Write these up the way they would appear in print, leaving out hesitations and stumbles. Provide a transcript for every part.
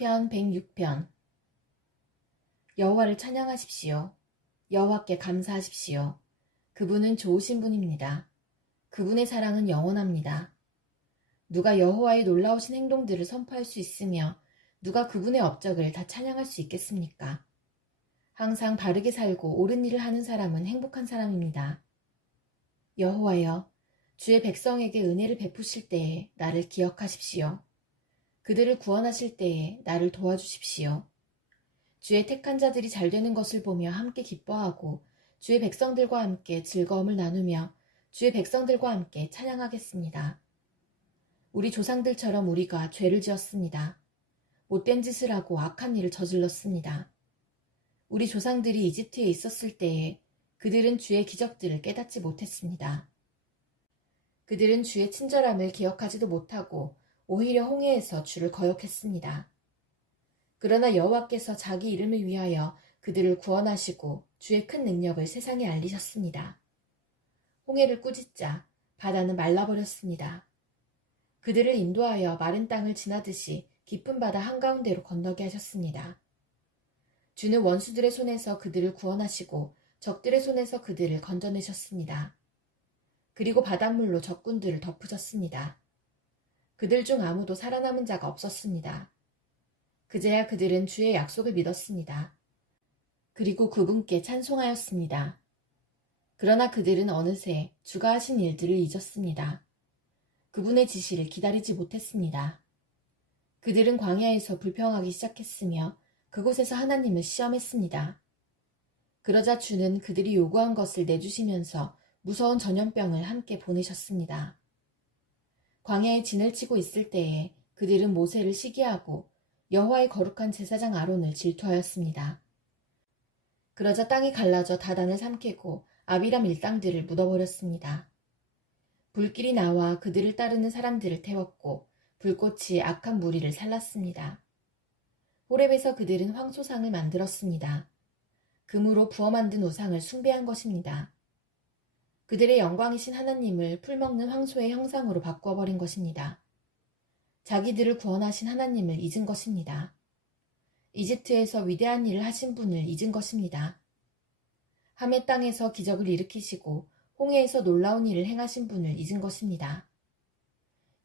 시편 106편. 여호와를 찬양하십시오. 여호와께 감사하십시오. 그분은 좋으신 분입니다. 그분의 사랑은 영원합니다. 누가 여호와의 놀라우신 행동들을 선포할 수 있으며 누가 그분의 업적을 다 찬양할 수 있겠습니까? 항상 바르게 살고 옳은 일을 하는 사람은 행복한 사람입니다. 여호와여, 주의 백성에게 은혜를 베푸실 때에 나를 기억하십시오. 그들을 구원하실 때에 나를 도와주십시오. 주의 택한 자들이 잘 되는 것을 보며 함께 기뻐하고 주의 백성들과 함께 즐거움을 나누며 주의 백성들과 함께 찬양하겠습니다. 우리 조상들처럼 우리가 죄를 지었습니다. 못된 짓을 하고 악한 일을 저질렀습니다. 우리 조상들이 이집트에 있었을 때에 그들은 주의 기적들을 깨닫지 못했습니다. 그들은 주의 친절함을 기억하지도 못하고 오히려 홍해에서 주를 거역했습니다. 그러나 여호와께서 자기 이름을 위하여 그들을 구원하시고 주의 큰 능력을 세상에 알리셨습니다. 홍해를 꾸짖자 바다는 말라버렸습니다. 그들을 인도하여 마른 땅을 지나듯이 깊은 바다 한가운데로 건너게 하셨습니다. 주는 원수들의 손에서 그들을 구원하시고 적들의 손에서 그들을 건져내셨습니다. 그리고 바닷물로 적군들을 덮으셨습니다. 그들 중 아무도 살아남은 자가 없었습니다. 그제야 그들은 주의 약속을 믿었습니다. 그리고 그분께 찬송하였습니다. 그러나 그들은 어느새 주가 하신 일들을 잊었습니다. 그분의 지시를 기다리지 못했습니다. 그들은 광야에서 불평하기 시작했으며 그곳에서 하나님을 시험했습니다. 그러자 주는 그들이 요구한 것을 내주시면서 무서운 전염병을 함께 보내셨습니다. 광야에 진을 치고 있을 때에 그들은 모세를 시기하고 여호와의 거룩한 제사장 아론을 질투하였습니다. 그러자 땅이 갈라져 다단을 삼키고 아비람 일당들을 묻어버렸습니다. 불길이 나와 그들을 따르는 사람들을 태웠고 불꽃이 악한 무리를 살랐습니다. 호렙에서 그들은 황소상을 만들었습니다. 금으로 부어 만든 우상을 숭배한 것입니다. 그들의 영광이신 하나님을 풀먹는 황소의 형상으로 바꿔버린 것입니다. 자기들을 구원하신 하나님을 잊은 것입니다. 이집트에서 위대한 일을 하신 분을 잊은 것입니다. 함의 땅에서 기적을 일으키시고 홍해에서 놀라운 일을 행하신 분을 잊은 것입니다.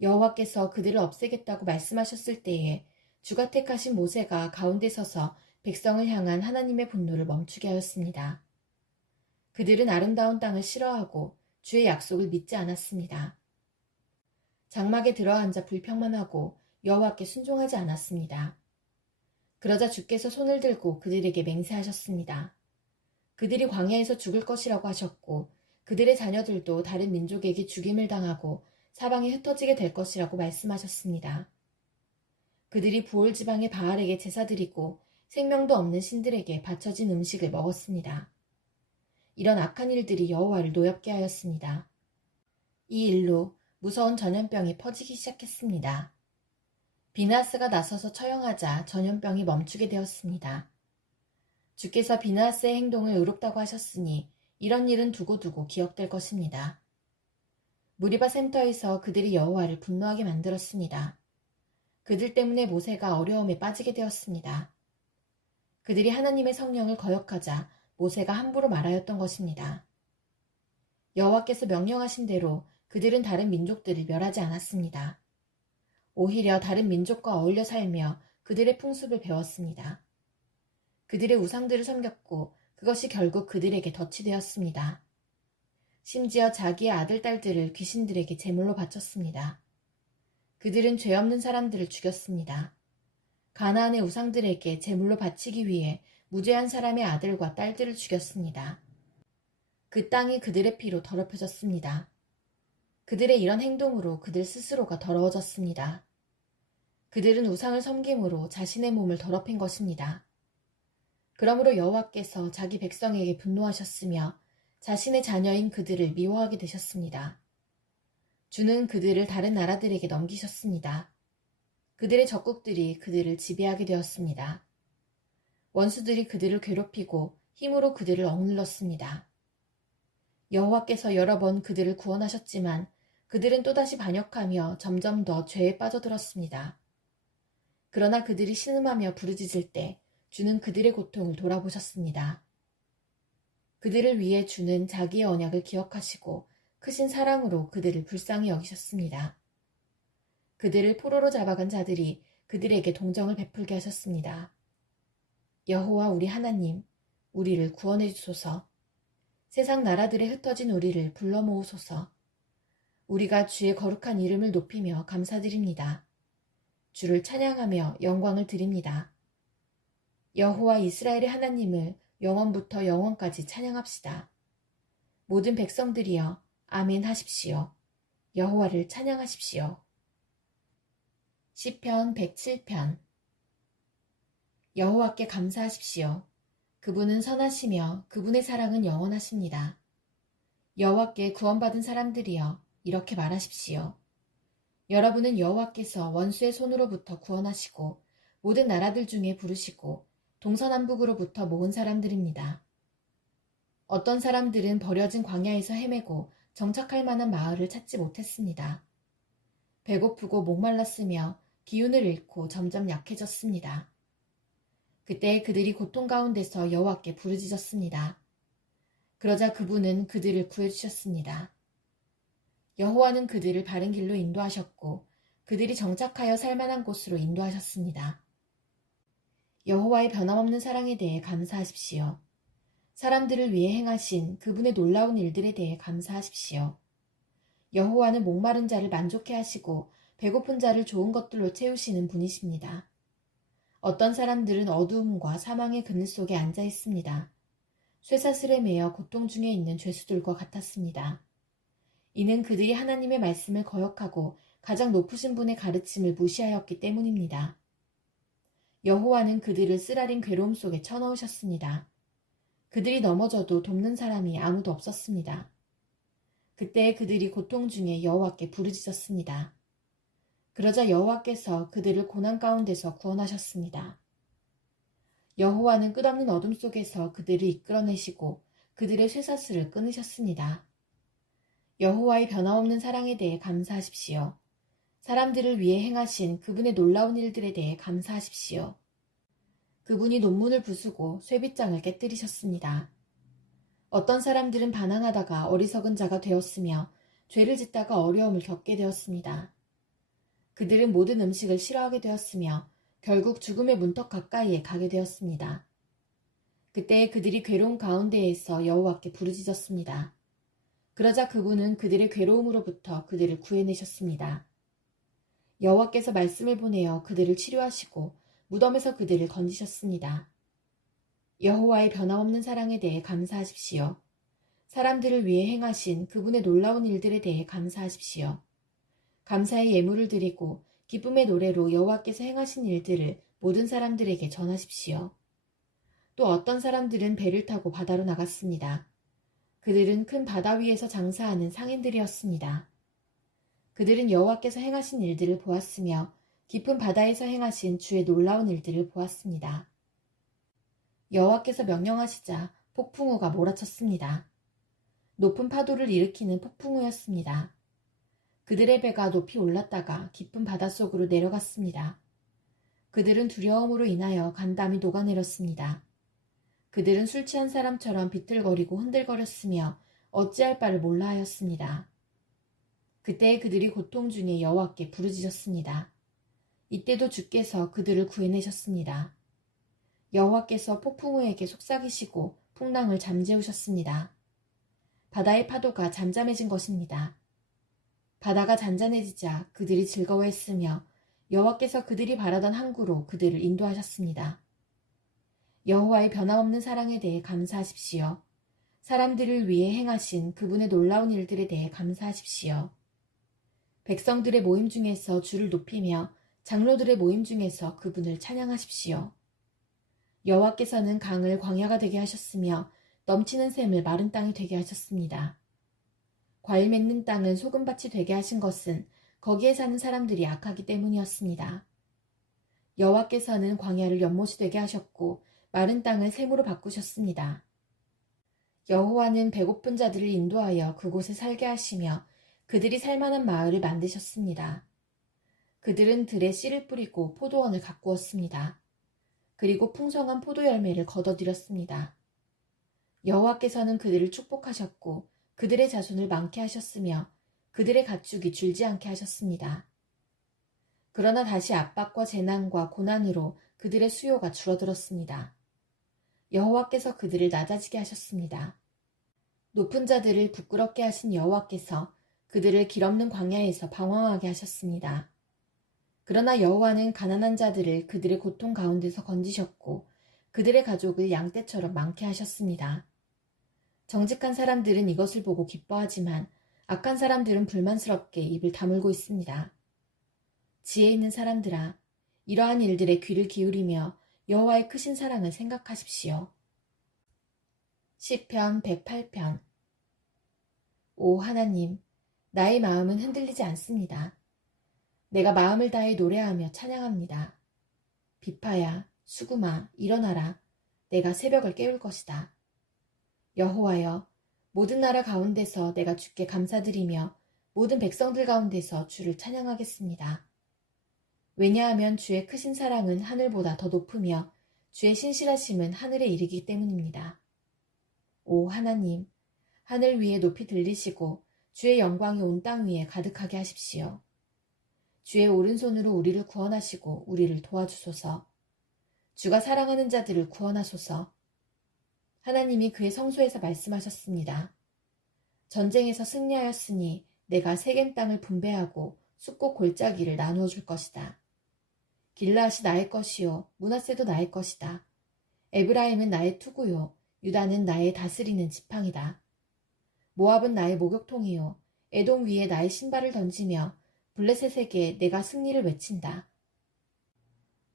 여호와께서 그들을 없애겠다고 말씀하셨을 때에 주가 택하신 모세가 가운데 서서 백성을 향한 하나님의 분노를 멈추게 하였습니다. 그들은 아름다운 땅을 싫어하고 주의 약속을 믿지 않았습니다. 장막에 들어앉아 불평만 하고 여호와께 순종하지 않았습니다. 그러자 주께서 손을 들고 그들에게 맹세하셨습니다. 그들이 광야에서 죽을 것이라고 하셨고 그들의 자녀들도 다른 민족에게 죽임을 당하고 사방에 흩어지게 될 것이라고 말씀하셨습니다. 그들이 부올 지방의 바알에게 제사드리고 생명도 없는 신들에게 바쳐진 음식을 먹었습니다. 이런 악한 일들이 여호와를 노엽게 하였습니다. 이 일로 무서운 전염병이 퍼지기 시작했습니다. 비느하스가 나서서 처형하자 전염병이 멈추게 되었습니다. 주께서 비느하스의 행동을 의롭다고 하셨으니 이런 일은 두고두고 기억될 것입니다. 무리바 센터에서 그들이 여호와를 분노하게 만들었습니다. 그들 때문에 모세가 어려움에 빠지게 되었습니다. 그들이 하나님의 성령을 거역하자 모세가 함부로 말하였던 것입니다. 여호와께서 명령하신 대로 그들은 다른 민족들을 멸하지 않았습니다. 오히려 다른 민족과 어울려 살며 그들의 풍습을 배웠습니다. 그들의 우상들을 섬겼고 그것이 결국 그들에게 덫이 되었습니다. 심지어 자기의 아들, 딸들을 귀신들에게 제물로 바쳤습니다. 그들은 죄 없는 사람들을 죽였습니다. 가나안의 우상들에게 제물로 바치기 위해 무죄한 사람의 아들과 딸들을 죽였습니다. 그 땅이 그들의 피로 더럽혀졌습니다. 그들의 이런 행동으로 그들 스스로가 더러워졌습니다. 그들은 우상을 섬김으로 자신의 몸을 더럽힌 것입니다. 그러므로 여호와께서 자기 백성에게 분노하셨으며 자신의 자녀인 그들을 미워하게 되셨습니다. 주는 그들을 다른 나라들에게 넘기셨습니다. 그들의 적국들이 그들을 지배하게 되었습니다. 원수들이 그들을 괴롭히고 힘으로 그들을 억눌렀습니다. 여호와께서 여러 번 그들을 구원하셨지만 그들은 또다시 반역하며 점점 더 죄에 빠져들었습니다. 그러나 그들이 신음하며 부르짖을 때 주는 그들의 고통을 돌아보셨습니다. 그들을 위해 주는 자기의 언약을 기억하시고 크신 사랑으로 그들을 불쌍히 여기셨습니다. 그들을 포로로 잡아간 자들이 그들에게 동정을 베풀게 하셨습니다. 여호와 우리 하나님, 우리를 구원해 주소서. 세상 나라들에 흩어진 우리를 불러 모으소서. 우리가 주의 거룩한 이름을 높이며 감사드립니다. 주를 찬양하며 영광을 드립니다. 여호와 이스라엘의 하나님을 영원부터 영원까지 찬양합시다. 모든 백성들이여 아멘 하십시오. 여호와를 찬양하십시오. 시편 107편. 여호와께 감사하십시오. 그분은 선하시며 그분의 사랑은 영원하십니다. 여호와께 구원받은 사람들이여 이렇게 말하십시오. 여러분은 여호와께서 원수의 손으로부터 구원하시고 모든 나라들 중에 부르시고 동서남북으로부터 모은 사람들입니다. 어떤 사람들은 버려진 광야에서 헤매고 정착할 만한 마을을 찾지 못했습니다. 배고프고 목말랐으며 기운을 잃고 점점 약해졌습니다. 그때 그들이 고통 가운데서 여호와께 부르짖었습니다. 그러자 그분은 그들을 구해주셨습니다. 여호와는 그들을 바른 길로 인도하셨고 그들이 정착하여 살만한 곳으로 인도하셨습니다. 여호와의 변함없는 사랑에 대해 감사하십시오. 사람들을 위해 행하신 그분의 놀라운 일들에 대해 감사하십시오. 여호와는 목마른 자를 만족해 하시고 배고픈 자를 좋은 것들로 채우시는 분이십니다. 어떤 사람들은 어두움과 사망의 그늘 속에 앉아 있습니다. 쇠사슬에 매여 고통 중에 있는 죄수들과 같았습니다. 이는 그들이 하나님의 말씀을 거역하고 가장 높으신 분의 가르침을 무시하였기 때문입니다. 여호와는 그들을 쓰라린 괴로움 속에 쳐넣으셨습니다. 그들이 넘어져도 돕는 사람이 아무도 없었습니다. 그때 그들이 고통 중에 여호와께 부르짖었습니다. 그러자 여호와께서 그들을 고난 가운데서 구원하셨습니다. 여호와는 끝없는 어둠 속에서 그들을 이끌어내시고 그들의 쇠사슬을 끊으셨습니다. 여호와의 변함없는 사랑에 대해 감사하십시오. 사람들을 위해 행하신 그분의 놀라운 일들에 대해 감사하십시오. 그분이 논문을 부수고 쇠빗장을 깨뜨리셨습니다. 어떤 사람들은 반항하다가 어리석은 자가 되었으며 죄를 짓다가 어려움을 겪게 되었습니다. 그들은 모든 음식을 싫어하게 되었으며 결국 죽음의 문턱 가까이에 가게 되었습니다. 그때 그들이 괴로운 가운데에서 여호와께 부르짖었습니다. 그러자 그분은 그들의 괴로움으로부터 그들을 구해내셨습니다. 여호와께서 말씀을 보내어 그들을 치료하시고 무덤에서 그들을 건지셨습니다. 여호와의 변함없는 사랑에 대해 감사하십시오. 사람들을 위해 행하신 그분의 놀라운 일들에 대해 감사하십시오. 감사의 예물을 드리고 기쁨의 노래로 여호와께서 행하신 일들을 모든 사람들에게 전하십시오. 또 어떤 사람들은 배를 타고 바다로 나갔습니다. 그들은 큰 바다 위에서 장사하는 상인들이었습니다. 그들은 여호와께서 행하신 일들을 보았으며 깊은 바다에서 행하신 주의 놀라운 일들을 보았습니다. 여호와께서 명령하시자 폭풍우가 몰아쳤습니다. 높은 파도를 일으키는 폭풍우였습니다. 그들의 배가 높이 올랐다가 깊은 바닷속으로 내려갔습니다. 그들은 두려움으로 인하여 간담이 녹아내렸습니다. 그들은 술 취한 사람처럼 비틀거리고 흔들거렸으며 어찌할 바를 몰라 하였습니다. 그때 그들이 고통 중에 여호와께 부르짖었습니다. 이때도 주께서 그들을 구해내셨습니다. 여호와께서 폭풍우에게 속삭이시고 풍랑을 잠재우셨습니다. 바다의 파도가 잠잠해진 것입니다. 바다가 잔잔해지자 그들이 즐거워했으며 여호와께서 그들이 바라던 항구로 그들을 인도하셨습니다. 여호와의 변함없는 사랑에 대해 감사하십시오. 사람들을 위해 행하신 그분의 놀라운 일들에 대해 감사하십시오. 백성들의 모임 중에서 주를 높이며 장로들의 모임 중에서 그분을 찬양하십시오. 여호와께서는 강을 광야가 되게 하셨으며 넘치는 샘을 마른 땅이 되게 하셨습니다. 과일 맺는 땅은 소금밭이 되게 하신 것은 거기에 사는 사람들이 악하기 때문이었습니다. 여호와께서는 광야를 연못이 되게 하셨고 마른 땅을 샘으로 바꾸셨습니다. 여호와는 배고픈 자들을 인도하여 그곳에 살게 하시며 그들이 살만한 마을을 만드셨습니다. 그들은 들에 씨를 뿌리고 포도원을 가꾸었습니다. 그리고 풍성한 포도 열매를 거둬들였습니다. 여호와께서는 그들을 축복하셨고 그들의 자손을 많게 하셨으며 그들의 가축이 줄지 않게 하셨습니다. 그러나 다시 압박과 재난과 고난으로 그들의 수요가 줄어들었습니다. 여호와께서 그들을 낮아지게 하셨습니다. 높은 자들을 부끄럽게 하신 여호와께서 그들을 길없는 광야에서 방황하게 하셨습니다. 그러나 여호와는 가난한 자들을 그들의 고통 가운데서 건지셨고 그들의 가족을 양떼처럼 많게 하셨습니다. 정직한 사람들은 이것을 보고 기뻐하지만 악한 사람들은 불만스럽게 입을 다물고 있습니다. 지혜 있는 사람들아, 이러한 일들에 귀를 기울이며 여호와의 크신 사랑을 생각하십시오. 시편 108편. 오 하나님, 나의 마음은 흔들리지 않습니다. 내가 마음을 다해 노래하며 찬양합니다. 비파야, 수구마, 일어나라. 내가 새벽을 깨울 것이다. 여호와여, 모든 나라 가운데서 내가 주께 감사드리며 모든 백성들 가운데서 주를 찬양하겠습니다. 왜냐하면 주의 크신 사랑은 하늘보다 더 높으며 주의 신실하심은 하늘에 이르기 때문입니다. 오 하나님, 하늘 위에 높이 들리시고 주의 영광이 온 땅 위에 가득하게 하십시오. 주의 오른손으로 우리를 구원하시고 우리를 도와주소서. 주가 사랑하는 자들을 구원하소서. 하나님이 그의 성소에서 말씀하셨습니다. 전쟁에서 승리하였으니 내가 세겜 땅을 분배하고 숲과 골짜기를 나누어 줄 것이다. 길라앗이 나의 것이요 므낫세도 나의 것이다. 에브라임은 나의 투구요 유다는 나의 다스리는 지팡이다. 모압은 나의 목욕통이요 에돔 위에 나의 신발을 던지며 블레셋에게 내가 승리를 외친다.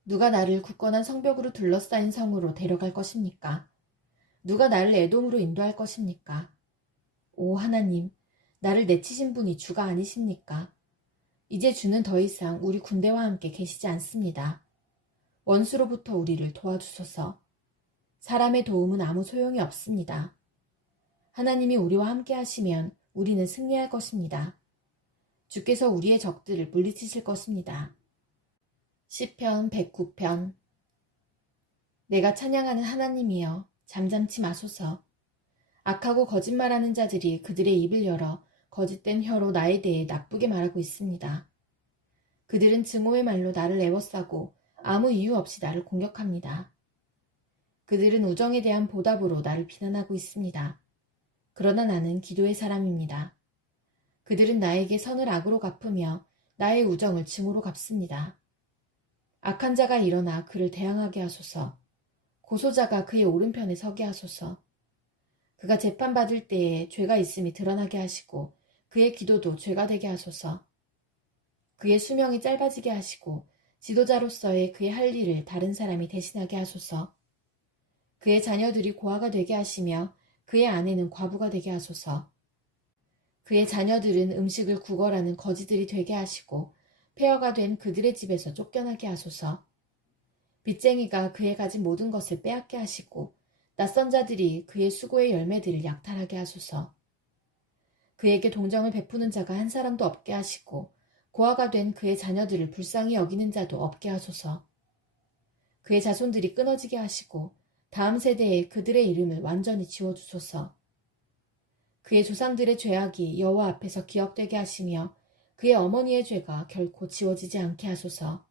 누가 나를 굳건한 성벽으로 둘러싸인 성으로 데려갈 것입니까? 누가 나를 에돔으로 인도할 것입니까? 오 하나님, 나를 내치신 분이 주가 아니십니까? 이제 주는 더 이상 우리 군대와 함께 계시지 않습니다. 원수로부터 우리를 도와주소서. 사람의 도움은 아무 소용이 없습니다. 하나님이 우리와 함께 하시면 우리는 승리할 것입니다. 주께서 우리의 적들을 물리치실 것입니다. 시편 109편. 내가 찬양하는 하나님이여 잠잠치 마소서. 악하고 거짓말하는 자들이 그들의 입을 열어 거짓된 혀로 나에 대해 나쁘게 말하고 있습니다. 그들은 증오의 말로 나를 애워싸고 아무 이유 없이 나를 공격합니다. 그들은 우정에 대한 보답으로 나를 비난하고 있습니다. 그러나 나는 기도의 사람입니다. 그들은 나에게 선을 악으로 갚으며 나의 우정을 증오로 갚습니다. 악한 자가 일어나 그를 대항하게 하소서. 고소자가 그의 오른편에 서게 하소서. 그가 재판받을 때에 죄가 있음이 드러나게 하시고 그의 기도도 죄가 되게 하소서. 그의 수명이 짧아지게 하시고 지도자로서의 그의 할 일을 다른 사람이 대신하게 하소서. 그의 자녀들이 고아가 되게 하시며 그의 아내는 과부가 되게 하소서. 그의 자녀들은 음식을 구걸하는 거지들이 되게 하시고 폐허가 된 그들의 집에서 쫓겨나게 하소서. 빚쟁이가 그의 가진 모든 것을 빼앗게 하시고 낯선 자들이 그의 수고의 열매들을 약탈하게 하소서. 그에게 동정을 베푸는 자가 한 사람도 없게 하시고 고아가 된 그의 자녀들을 불쌍히 여기는 자도 없게 하소서. 그의 자손들이 끊어지게 하시고 다음 세대에 그들의 이름을 완전히 지워주소서. 그의 조상들의 죄악이 여호와 앞에서 기억되게 하시며 그의 어머니의 죄가 결코 지워지지 않게 하소서.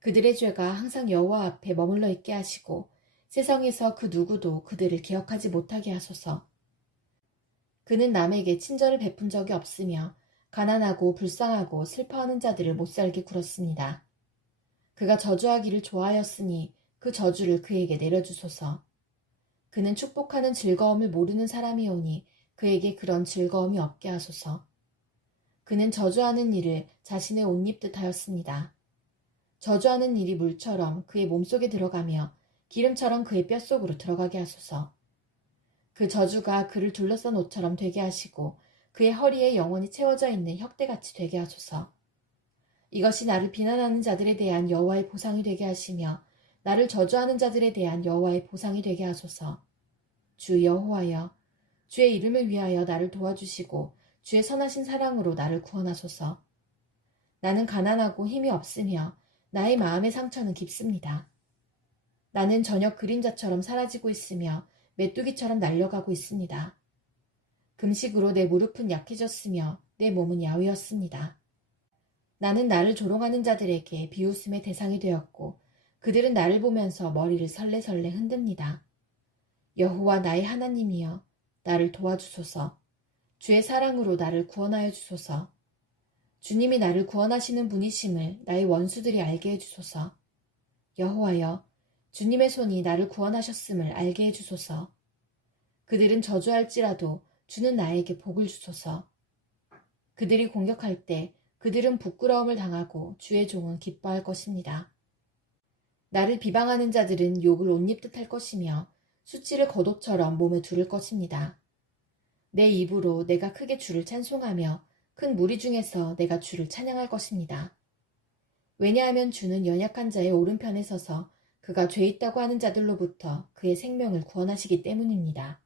그들의 죄가 항상 여호와 앞에 머물러 있게 하시고 세상에서 그 누구도 그들을 기억하지 못하게 하소서. 그는 남에게 친절을 베푼 적이 없으며 가난하고 불쌍하고 슬퍼하는 자들을 못살게 굴었습니다. 그가 저주하기를 좋아하였으니 그 저주를 그에게 내려주소서. 그는 축복하는 즐거움을 모르는 사람이오니 그에게 그런 즐거움이 없게 하소서. 그는 저주하는 일을 자신의 옷 입듯 하였습니다. 저주하는 일이 물처럼 그의 몸속에 들어가며 기름처럼 그의 뼛속으로 들어가게 하소서. 그 저주가 그를 둘러싼 옷처럼 되게 하시고 그의 허리에 영원히 채워져 있는 혁대같이 되게 하소서. 이것이 나를 비난하는 자들에 대한 여호와의 보상이 되게 하시며 나를 저주하는 자들에 대한 여호와의 보상이 되게 하소서. 주 여호와여, 주의 이름을 위하여 나를 도와주시고 주의 선하신 사랑으로 나를 구원하소서. 나는 가난하고 힘이 없으며 나의 마음의 상처는 깊습니다. 나는 저녁 그림자처럼 사라지고 있으며 메뚜기처럼 날려가고 있습니다. 금식으로 내 무릎은 약해졌으며 내 몸은 야위었습니다. 나는 나를 조롱하는 자들에게 비웃음의 대상이 되었고 그들은 나를 보면서 머리를 설레설레 흔듭니다. 여호와 나의 하나님이여 나를 도와주소서. 주의 사랑으로 나를 구원하여 주소서. 주님이 나를 구원하시는 분이심을 나의 원수들이 알게 해주소서. 여호와여 주님의 손이 나를 구원하셨음을 알게 해주소서. 그들은 저주할지라도 주는 나에게 복을 주소서. 그들이 공격할 때 그들은 부끄러움을 당하고 주의 종은 기뻐할 것입니다. 나를 비방하는 자들은 욕을 옷 입듯 할 것이며 수치를 겉옷처럼 몸에 두를 것입니다. 내 입으로 내가 크게 주를 찬송하며 큰 무리 중에서 내가 주를 찬양할 것입니다. 왜냐하면 주는 연약한 자의 오른편에 서서 그가 죄 있다고 하는 자들로부터 그의 생명을 구원하시기 때문입니다.